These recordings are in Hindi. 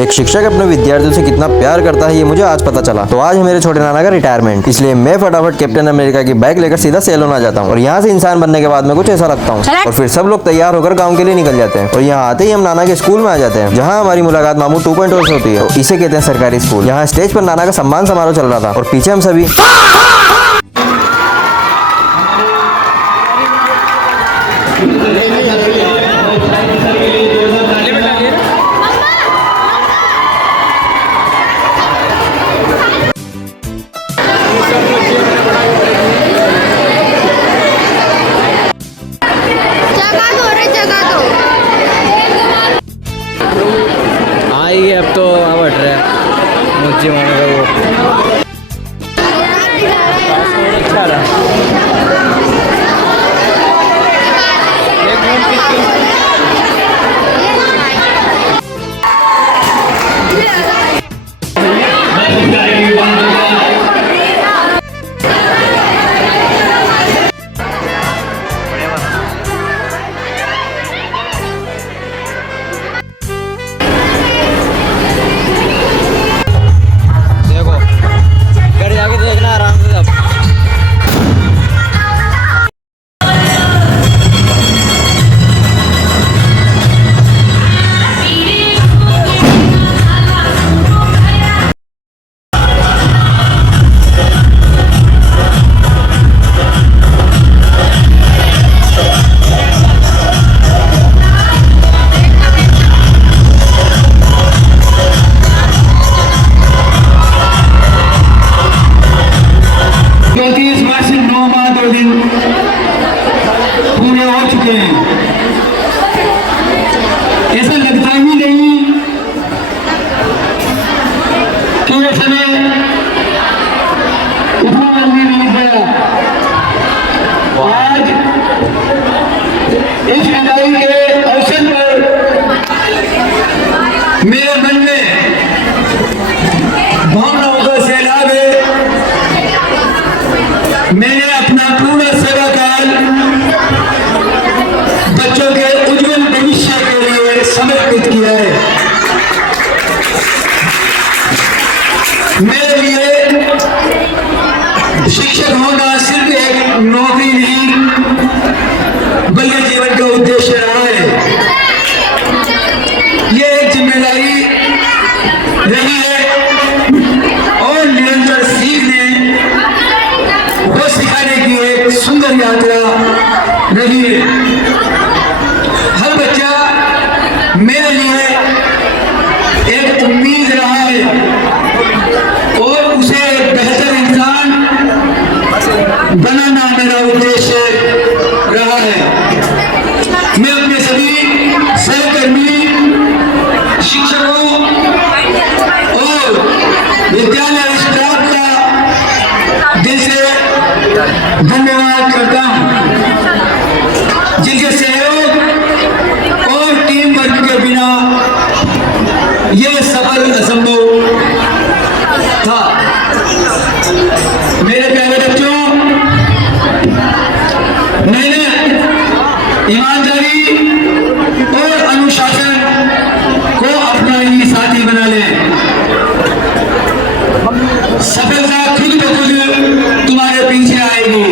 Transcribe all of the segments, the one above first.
एक शिक्षक अपने विद्यार्थियों से कितना प्यार करता है ये मुझे आज पता चला। तो आज है मेरे छोटे नाना का रिटायरमेंट, इसलिए मैं फटाफट कैप्टन अमेरिका की बाइक लेकर सीधा सेलोन आ जाता हूँ और यहाँ से इंसान बनने के बाद में कुछ ऐसा रखता हूँ और फिर सब लोग तैयार होकर गाँव के लिए निकल जाते हैं और यहाँ आते ही हम नाना के स्कूल में आ जाते हैं, जहाँ हमारी मुलाकात मामू 2.0 से होती है। तो इसे कहते हैं सरकारी स्कूल। यहाँ स्टेज पर नाना का सम्मान समारोह चल रहा था और पीछे हम सभी आई अब तो अब हट रहा है मुझे माने का वो अच्छा रहा। ऐसा लगता ही नहीं कि ये समय इतना जल्दी नहीं गया। आज इस विदाई के अवसर पर मेरे मन में भावनाओं का सैलाब है। मैंने अपना पूरा सेवा काल बच्चों के उज्जवल भविष्य के लिए समर्पित किया है। मेरे लिए शिक्षक होना सिर्फ एक नौकरी नहीं बल्कि जीवन का उद्देश्य रहा है। ये एक जिम्मेदारी रही है और निरंतर सीखने व सिखाने की एक सुंदर यात्रा रही है। हर बच्चा मेरे लिए एक उम्मीद रहा है और उसे एक बेहतर इंसान बनाना मेरा उद्देश्य रहा है। मैं अपने सभी सहकर्मी, शिक्षकों और विद्यालय स्टाफ का दिल से धन्यवाद करता हूँ, जिनके सहयोग और टीम वर्क के बिना यह सफल असंभव था। मेरे प्यारे बच्चों, मैंने ईमानदारी और अनुशासन को अपना ही साथी बना लिया। सफलता खुद ब खुद तुम्हारे पीछे आएगी।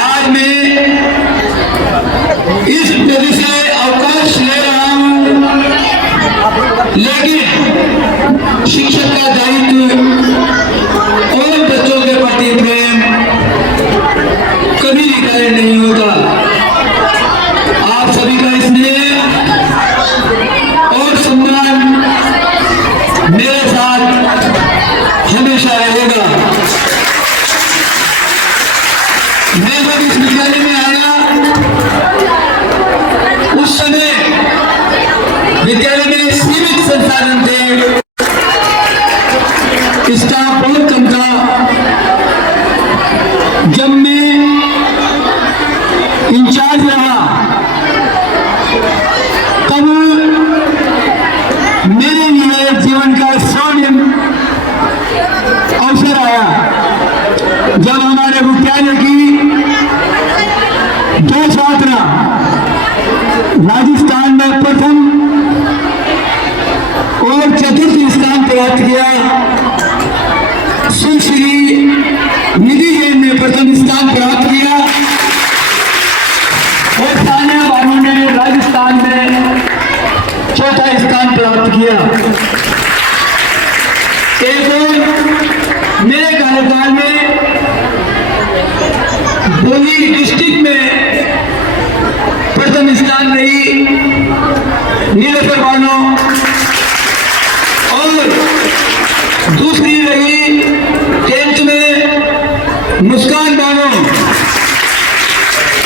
आज मैं इस पद से अवकाश ले रहा हूं, लेकिन शिक्षक का दायित्व और बच्चों के प्रति प्रेम कभी रिटायर नहीं होता। आप सभी का स्नेह और सम्मान मेरे साथ हमेशा रहेगा। मैं जब इस विद्यालय में आया उस समय विद्यालय में सीमित संसाधन थे, स्टाफ बहुत कम था। जब मैं इंचार्ज रहा तब मेरे लिए जीवन का स्वर्णिम अवसर आया जब हमारे विद्यालय की दो छात्रा राजस्थान में प्रथम और और चतुर्थ स्थान प्राप्त किया। सुश्री निधि जैन ने प्रथम स्थान प्राप्त किया और सानिया बानू ने राजस्थान में चौथा स्थान प्राप्त किया। एक और मेरे कार्यकाल में बोली डिस्ट्रिक्ट में प्रथम स्थान रही नीलेश्वर बानो और दूसरी रही 10th में मुस्कान बानो,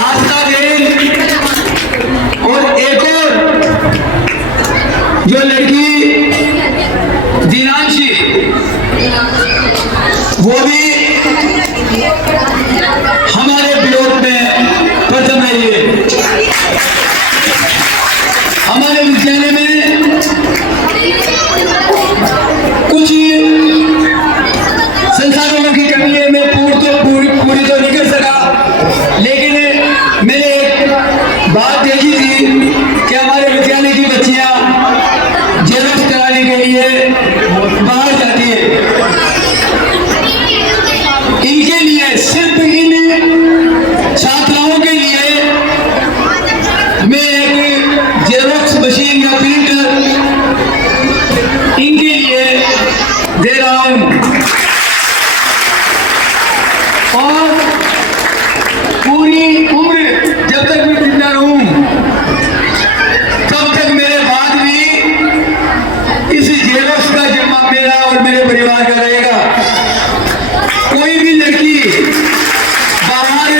आस्था देन और एक और जो लड़की दिनांशी वो भी हमारे ब्लॉक में प्रथम रही है। हमारे विद्यालय में कुछ संसाधनों की कमी है, मैं पूरी तो नहीं कर सका, लेकिन मैंने एक बात देखी थी कि हमारे विद्यालय की बच्चियां जेरोक्स कराने के लिए बाहर जाती है। इनके लिए, सिर्फ इन छात्राओं के लिए मैं एक जेरोक्स मशीन या प्रिंटर इनके लिए दे रहा हूं और पूरी उम्र जब तक मैं जिंदा रहूं तब तक मेरे बाद भी इस जेरोक्स का जिम्मा मेरा और मेरे परिवार का रहेगा। कोई भी लड़की बाहर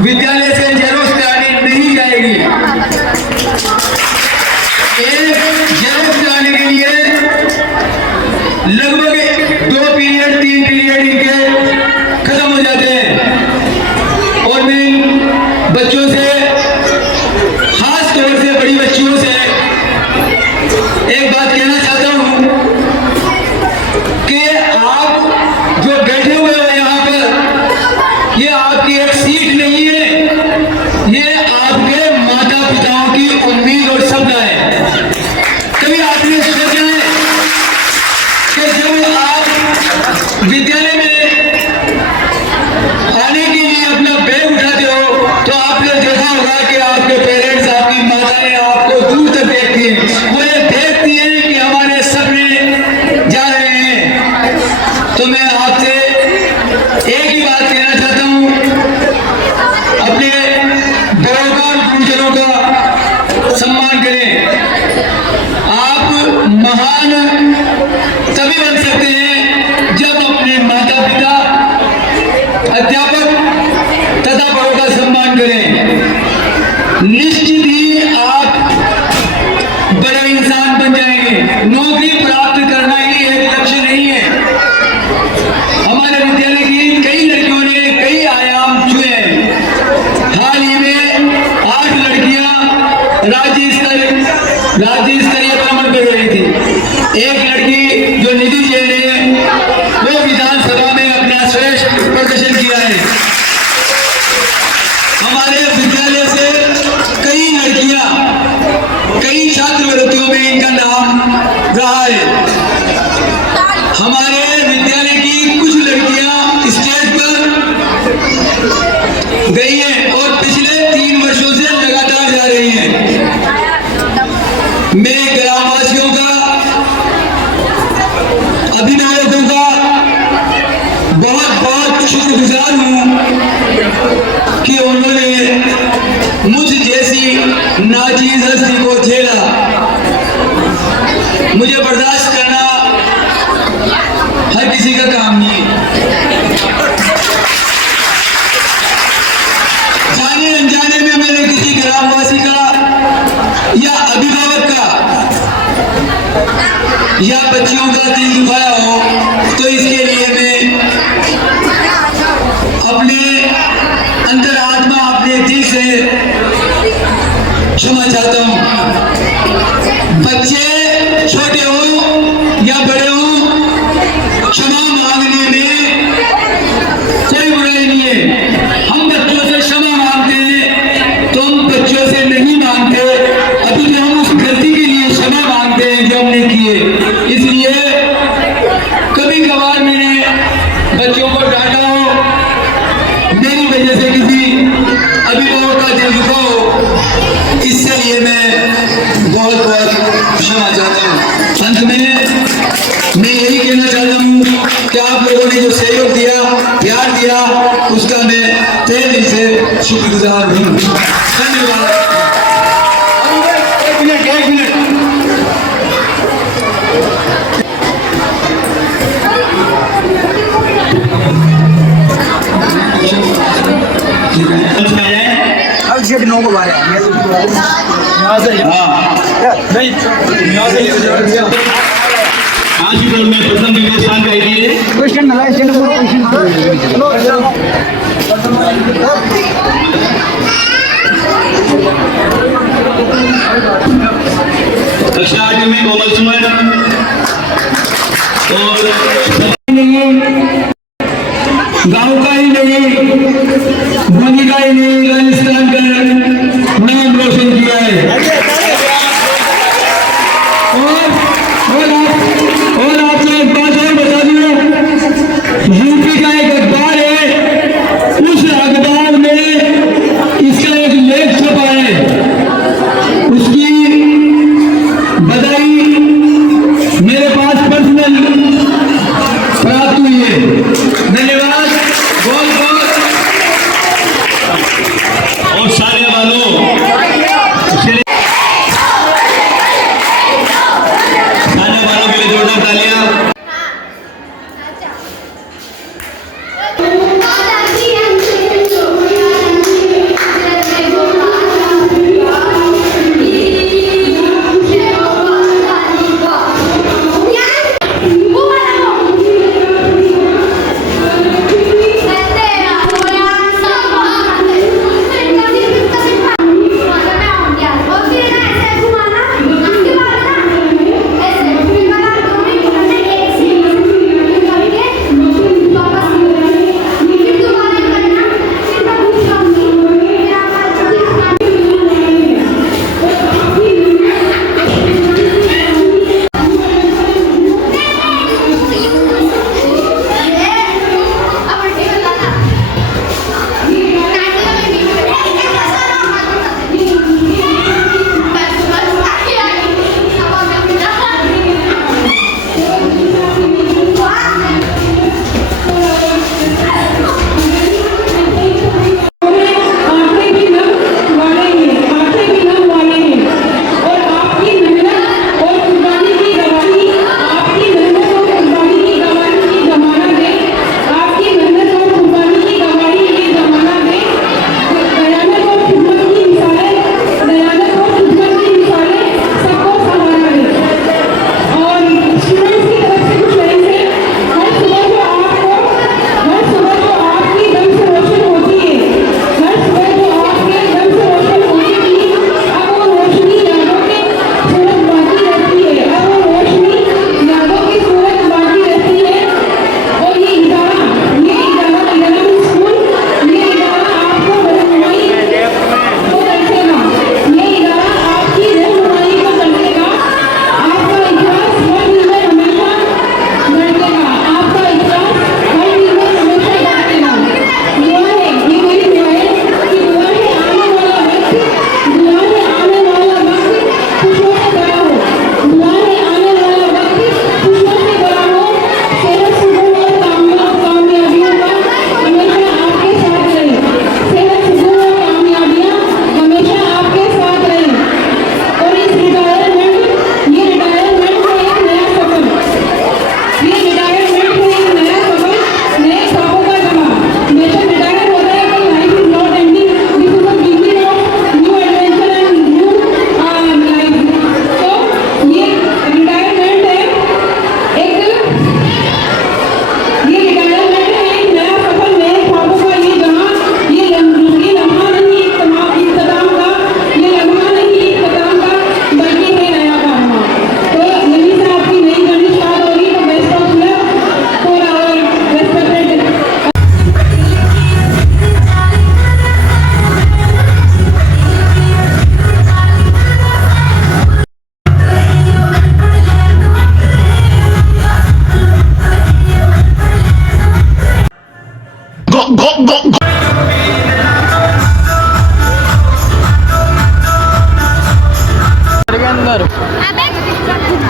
विद्यालय से जेरोक्स कराने नहीं जाएगी। एक जेरोक्स कराने के लिए लगभग 2 पीरियड 3 पीरियड इनके खत्म हो जाते हैं और मैं बच्चों से, खास तौर से बड़ी बच्चियों से एक बात कहना चाहता हूं कि आप जो बैठे हुए हो यहाँ पर, ये आपकी एक सीट नहीं है, ये आपके माता पिताओं की उम्मीद और सपना है। कभी आपने सोचा है कि जब आप विद्यालय में आने के लिए अपना बैग उठाते हो तो आपने देखा होगा कि आपके पेरेंट्स, आपकी माताएं आपको दूर तक देखती हैं, वो ये देखती हैं कि हमारे सपने जा रहे हैं। तो मैं आपसे एक ही बात कहना चाहता हूं, अपने बड़ों का, गुरुजनों का सम्मान करें। आप महान तभी बन सकते हैं जब अपने माता पिता, अध्यापक तथा बड़ों का सम्मान करें। निश्चित ही आप बड़े इंसान बन जाएंगे। नौकरी प्राप्त करना ही एक लक्ष्य नहीं है। हमारे विद्यालय की कई लड़कियों ने कई आयाम छुए हैं। हाल ही में 8 लड़कियां राज्य स्तरीय भ्रमण कर रही थी। एक लड़की जो निधि जैन है वो विधानसभा में अपना श्रेष्ठ प्रदर्शन किया है। हमारे विद्यालय से कई लड़कियां, कई छात्रवृत्तियों में इनका नाम रहा है। हमारे विद्यालय की कुछ लड़कियां स्टेज पर गई हैं और पिछले 3 वर्षों से लगातार जा रही हैं। मैं ग्रामवासियों का, अभिभावकों का बहुत बहुत शुक्रगुजार हूं कि उन्होंने मुझ जैसी नाचीज हस्ती को झेला। मुझे बर्दाश्त करना हर किसी का काम नहीं है। जाने अनजाने में मैंने किसी ग्रामवासी का या अभिभावक का या बच्चियों का दिल दुखाया हो तो इसके लिए मैं अपने अंतरात्मा, अपने दिल से क्षमा चाहता हूं। बच्चे छोटे हो या बड़े हो, क्षमा मांगने में कोई बुराई नहीं है। हम बच्चों से क्षमा मांगते हैं, तो हम बच्चों से नहीं मांगते। अभी भी हम उस गलती के लिए क्षमा मांगते सकते हैं जो हमने किए। इसलिए कभी कभार मैंने बच्चों को डांटा हो, मेरी वजह से किसी अभिभावक का दिल दुखा हो, इससे लिए मैं बहुत बहुत क्षमा चाहता हूँ। अंत में मैं यही कहना चाहता हूँ कि आप लोगों ने जो सहयोग दिया, प्यार दिया, उसका मैं तहे दिल से शुक्रगुजार हूँ। धन्यवाद। एक मिनट अब शेट 9 को बारे आज की दौड़ में प्रथम द्वितीय स्थान का लिए क्वेश्चन नला स्टैंड कक्षा 8 में कोमल सुमन और गांव का ही नहीं, बनी का ही नहीं, राजस्थान का नाम रोशन किया है। और आपसे एक बात और बता दूं, यूपी का एक अखबार है, उस अखबार में इसका एक लेख छपा है, उसकी बधाई मेरे पास पर्सनल प्राप्त हुई है। धन्यवाद।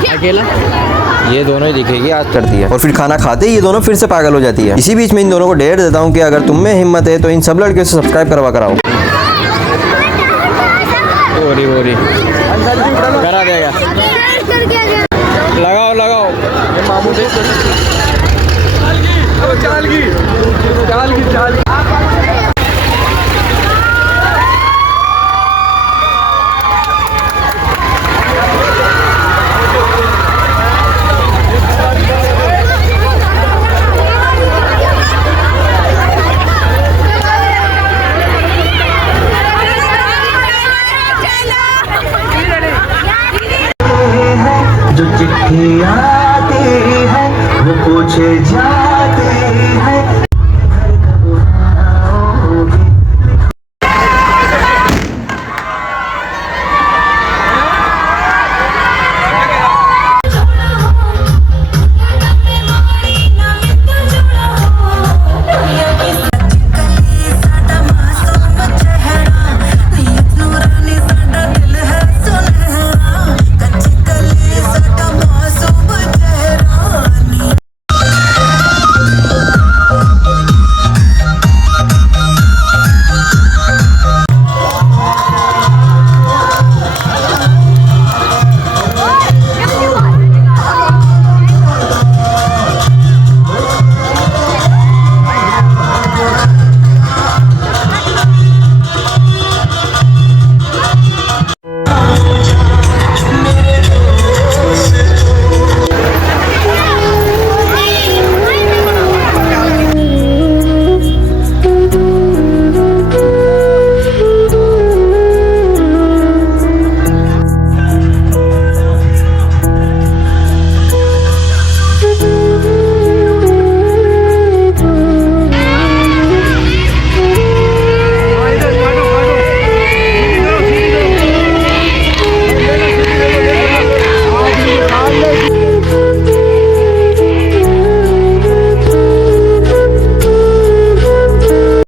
अकेला ये दोनों ही दिखेगी आज करती है और फिर खाना खाते ही ये दोनों फिर से पागल हो जाती है। इसी बीच में इन दोनों को डेट देता हूँ कि अगर तुम में हिम्मत है तो इन सब लड़कियों से सब्सक्राइब करवा कर आओ। बोरी करा देगा। लगाओ लगाओ मामू दे जो चिट्ठी आती है वो पूछे जा